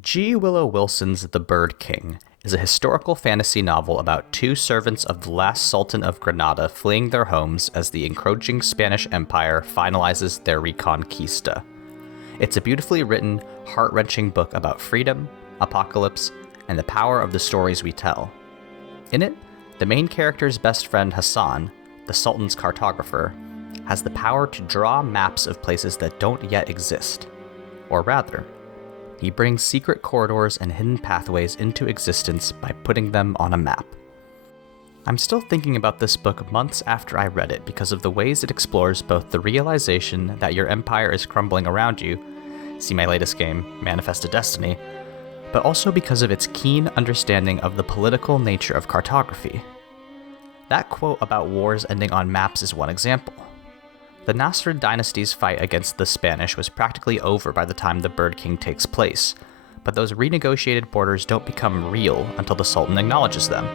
G. Willow Wilson's The Bird King is a historical fantasy novel about two servants of the last Sultan of Granada fleeing their homes as the encroaching Spanish Empire finalizes their Reconquista. It's a beautifully written, heart-wrenching book about freedom, apocalypse, and the power of the stories we tell. In it, the main character's best friend Hassan, the Sultan's cartographer, has the power to draw maps of places that don't yet exist. Or rather, he brings secret corridors and hidden pathways into existence by putting them on a map. I'm still thinking about this book months after I read it because of the ways it explores both the realization that your empire is crumbling around you, see my latest game, Manifested Destiny, but also because of its keen understanding of the political nature of cartography. That quote about wars ending on maps is one example. The Nasrid dynasty's fight against the Spanish was practically over by the time the Bird King takes place, but those renegotiated borders don't become real until the Sultan acknowledges them.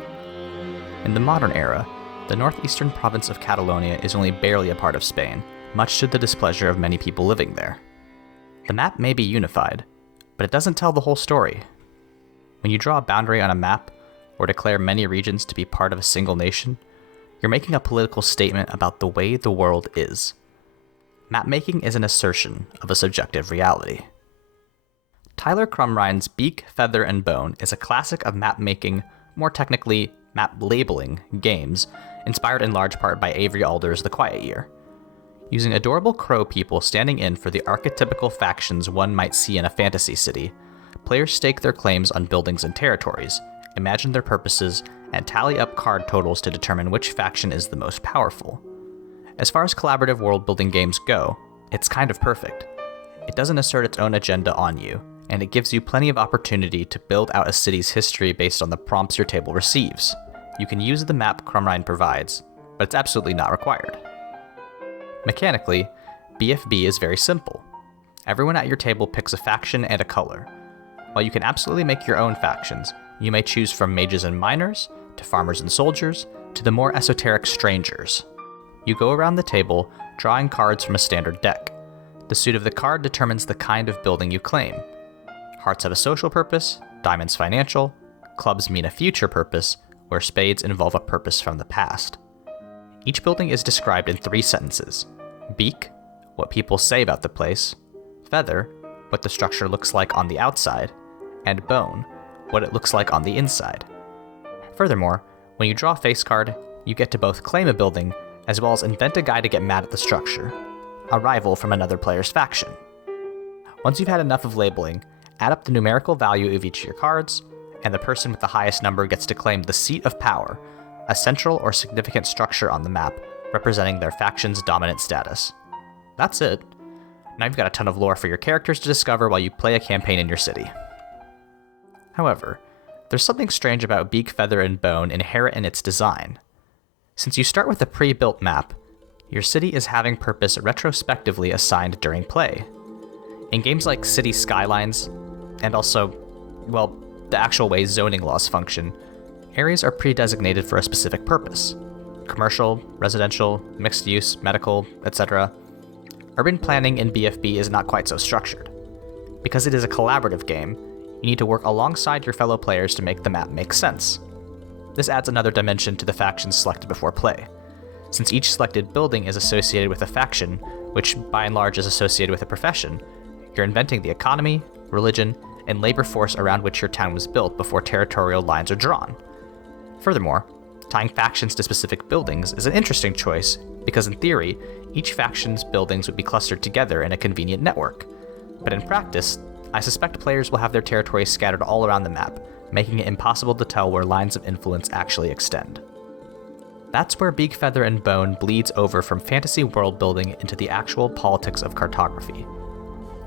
In the modern era, the northeastern province of Catalonia is only barely a part of Spain, much to the displeasure of many people living there. The map may be unified, but it doesn't tell the whole story. When you draw a boundary on a map, or declare many regions to be part of a single nation, you're making a political statement about the way the world is. Mapmaking is an assertion of a subjective reality. Tyler Crumrine's Beak, Feather and Bone is a classic of mapmaking, more technically, map labeling, games, inspired in large part by Avery Alder's The Quiet Year. Using adorable crow people standing in for the archetypical factions one might see in a fantasy city, players stake their claims on buildings and territories, imagine their purposes, and tally up card totals to determine which faction is the most powerful. As far as collaborative world-building games go, it's kind of perfect. It doesn't assert its own agenda on you, and it gives you plenty of opportunity to build out a city's history based on the prompts your table receives. You can use the map Crumrine provides, but it's absolutely not required. Mechanically, BFB is very simple. Everyone at your table picks a faction and a color. While you can absolutely make your own factions, you may choose from mages and miners, to farmers and soldiers, to the more esoteric strangers. You go around the table, drawing cards from a standard deck. The suit of the card determines the kind of building you claim. Hearts have a social purpose, diamonds financial, clubs mean a future purpose, where spades involve a purpose from the past. Each building is described in 3 sentences. Beak, what people say about the place. Feather, what the structure looks like on the outside. And bone, what it looks like on the inside. Furthermore, when you draw a face card, you get to both claim a building, as well as invent a guy to get mad at the structure, a rival from another player's faction. Once you've had enough of labeling, add up the numerical value of each of your cards, and the person with the highest number gets to claim the Seat of Power, a central or significant structure on the map, representing their faction's dominant status. That's it. Now you've got a ton of lore for your characters to discover while you play a campaign in your city. However, there's something strange about Beak, Feather and Bone inherent in its design. Since you start with a pre-built map, your city is having purpose retrospectively assigned during play. In games like City Skylines, and also, well, the actual way zoning laws function, areas are pre-designated for a specific purpose. Commercial, residential, mixed use, medical, etc. Urban planning in BFB is not quite so structured. Because it is a collaborative game, you need to work alongside your fellow players to make the map make sense. This adds another dimension to the factions selected before play. Since each selected building is associated with a faction, which by and large is associated with a profession, you're inventing the economy, religion, and labor force around which your town was built before territorial lines are drawn. Furthermore, tying factions to specific buildings is an interesting choice because in theory, each faction's buildings would be clustered together in a convenient network. But in practice, I suspect players will have their territories scattered all around the map, making it impossible to tell where lines of influence actually extend. That's where Beak, Feather and Bone bleeds over from fantasy world building into the actual politics of cartography.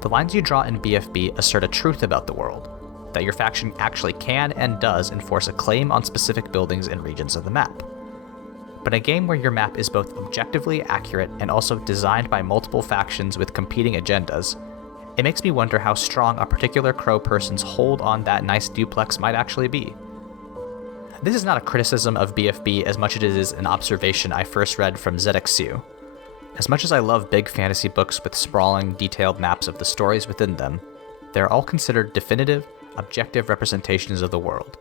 The lines you draw in BFB assert a truth about the world, that your faction actually can and does enforce a claim on specific buildings and regions of the map. But a game where your map is both objectively accurate and also designed by multiple factions with competing agendas, it makes me wonder how strong a particular crow person's hold on that nice duplex might actually be. This is not a criticism of BFB as much as it is an observation I first read from ZXU. As much as I love big fantasy books with sprawling, detailed maps of the stories within them, they're all considered definitive, objective representations of the world.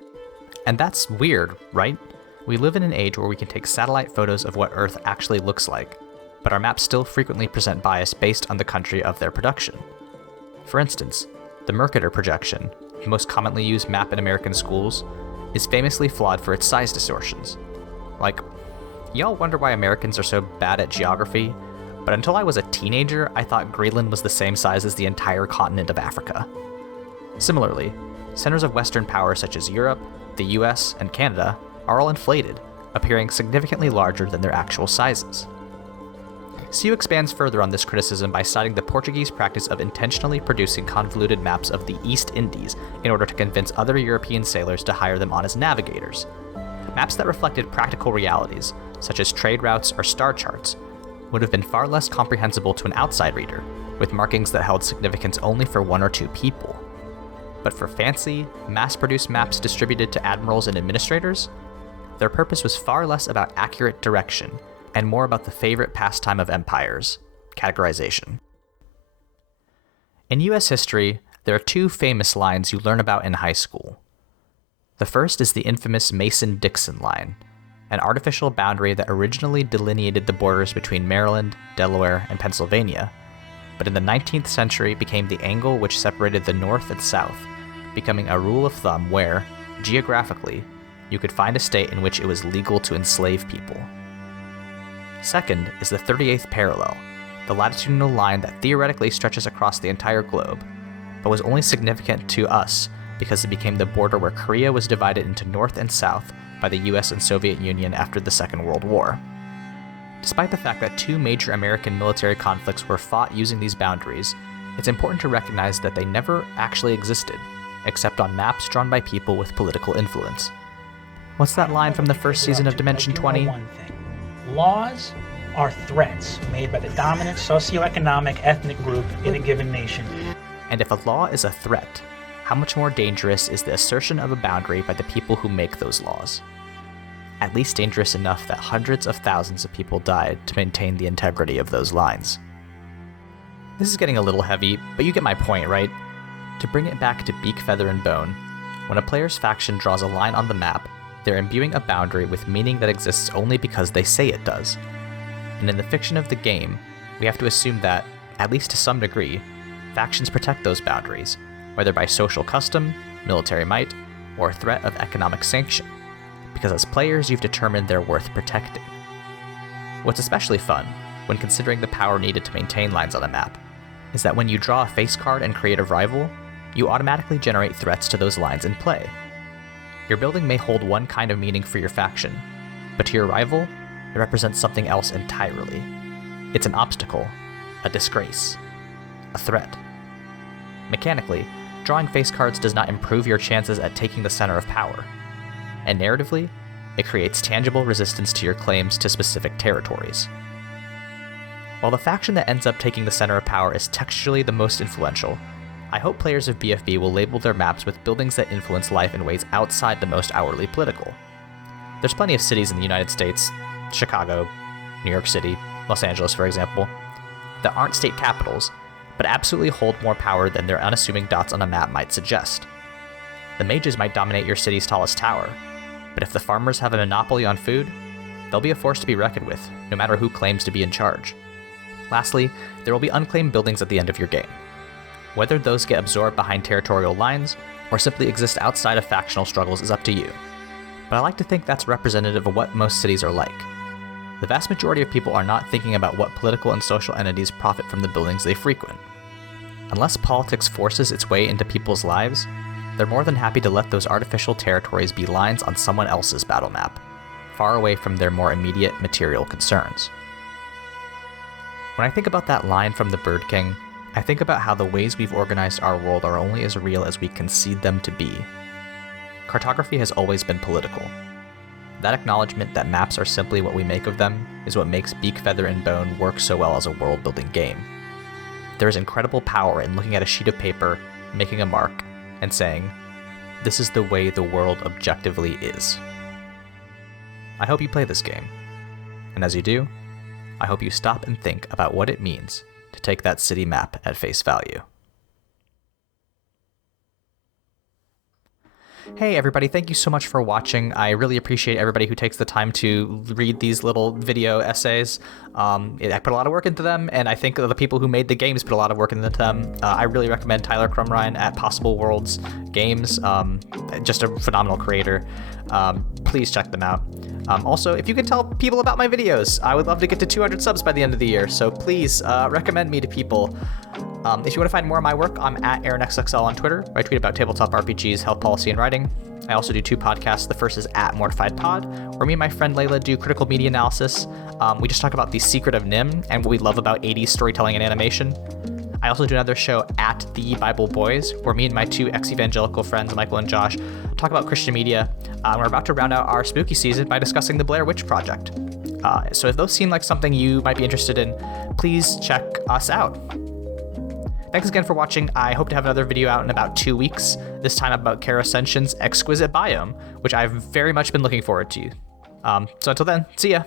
And that's weird, right? We live in an age where we can take satellite photos of what Earth actually looks like, but our maps still frequently present bias based on the country of their production. For instance, the Mercator projection, the most commonly used map in American schools, is famously flawed for its size distortions. Like, y'all wonder why Americans are so bad at geography, but until I was a teenager, I thought Greenland was the same size as the entire continent of Africa. Similarly, centers of Western power such as Europe, the US, and Canada are all inflated, appearing significantly larger than their actual sizes. Siu expands further on this criticism by citing the Portuguese practice of intentionally producing convoluted maps of the East Indies in order to convince other European sailors to hire them on as navigators. Maps that reflected practical realities, such as trade routes or star charts, would have been far less comprehensible to an outside reader, with markings that held significance only for one or two people. But for fancy, mass-produced maps distributed to admirals and administrators, their purpose was far less about accurate direction, and more about the favorite pastime of empires, categorization. In US history, there are two famous lines you learn about in high school. The first is the infamous Mason-Dixon line, an artificial boundary that originally delineated the borders between Maryland, Delaware, and Pennsylvania, but in the 19th century became the angle which separated the North and South, becoming a rule of thumb where, geographically, you could find a state in which it was legal to enslave people. Second is the 38th parallel, the latitudinal line that theoretically stretches across the entire globe, but was only significant to us because it became the border where Korea was divided into North and South by the US and Soviet Union after the Second World War. Despite the fact that two major American military conflicts were fought using these boundaries, it's important to recognize that they never actually existed, except on maps drawn by people with political influence. What's that line from the first season of Dimension 20? One thing. Laws are threats made by the dominant socioeconomic ethnic group in a given nation. And if a law is a threat, how much more dangerous is the assertion of a boundary by the people who make those laws? At least dangerous enough that hundreds of thousands of people died to maintain the integrity of those lines. This is getting a little heavy, but you get my point, right? To bring it back to Beak Feather and Bone, when a player's faction draws a line on the map, they're imbuing a boundary with meaning that exists only because they say it does. And in the fiction of the game, we have to assume that, at least to some degree, factions protect those boundaries, whether by social custom, military might, or threat of economic sanction, because as players you've determined they're worth protecting. What's especially fun, when considering the power needed to maintain lines on a map, is that when you draw a face card and create a rival, you automatically generate threats to those lines in play. Your building may hold one kind of meaning for your faction, but to your rival, it represents something else entirely. It's an obstacle, a disgrace, a threat. Mechanically, drawing face cards does not improve your chances at taking the center of power, and narratively, it creates tangible resistance to your claims to specific territories. While the faction that ends up taking the center of power is textually the most influential, I hope players of BFB will label their maps with buildings that influence life in ways outside the most outwardly political. There's plenty of cities in the United States, Chicago, New York City, Los Angeles for example, that aren't state capitals, but absolutely hold more power than their unassuming dots on a map might suggest. The mages might dominate your city's tallest tower, but if the farmers have a monopoly on food, they'll be a force to be reckoned with, no matter who claims to be in charge. Lastly, there will be unclaimed buildings at the end of your game. Whether those get absorbed behind territorial lines, or simply exist outside of factional struggles is up to you. But I like to think that's representative of what most cities are like. The vast majority of people are not thinking about what political and social entities profit from the buildings they frequent. Unless politics forces its way into people's lives, they're more than happy to let those artificial territories be lines on someone else's battle map, far away from their more immediate material concerns. When I think about that line from the Bird King, I think about how the ways we've organized our world are only as real as we concede them to be. Cartography has always been political. That acknowledgement that maps are simply what we make of them is what makes Beak Feather and Bone work so well as a world-building game. There is incredible power in looking at a sheet of paper, making a mark, and saying, "This is the way the world objectively is." I hope you play this game, and as you do, I hope you stop and think about what it means to take that city map at face value. Hey everybody, thank you so much for watching. I really appreciate everybody who takes the time to read these little video essays. I put a lot of work into them, and I think the people who made the games put a lot of work into them. I really recommend Tyler Crumrine at Possible Worlds Games, just a phenomenal creator. Please check them out. Also, if you could tell people about my videos, I would love to get to 200 subs by the end of the year, so please recommend me to people. If you want to find more of my work, I'm at AaronXXL on Twitter, where I tweet about tabletop RPGs, health policy, and writing. I also do 2 podcasts. The first is at Mortified Pod, where me and my friend Layla do critical media analysis. We just talk about the secret of Nim and what we love about 80s storytelling and animation. I also do another show at The Bible Boys, where me and my 2 ex-evangelical friends, Michael and Josh, talk about Christian media. We're about to round out our spooky season by discussing the Blair Witch Project. So if those seem like something you might be interested in, please check us out. Thanks again for watching. I hope to have another video out in about 2 weeks, this time about Kara Ascension's exquisite biome, which I've very much been looking forward to. So until then, see ya!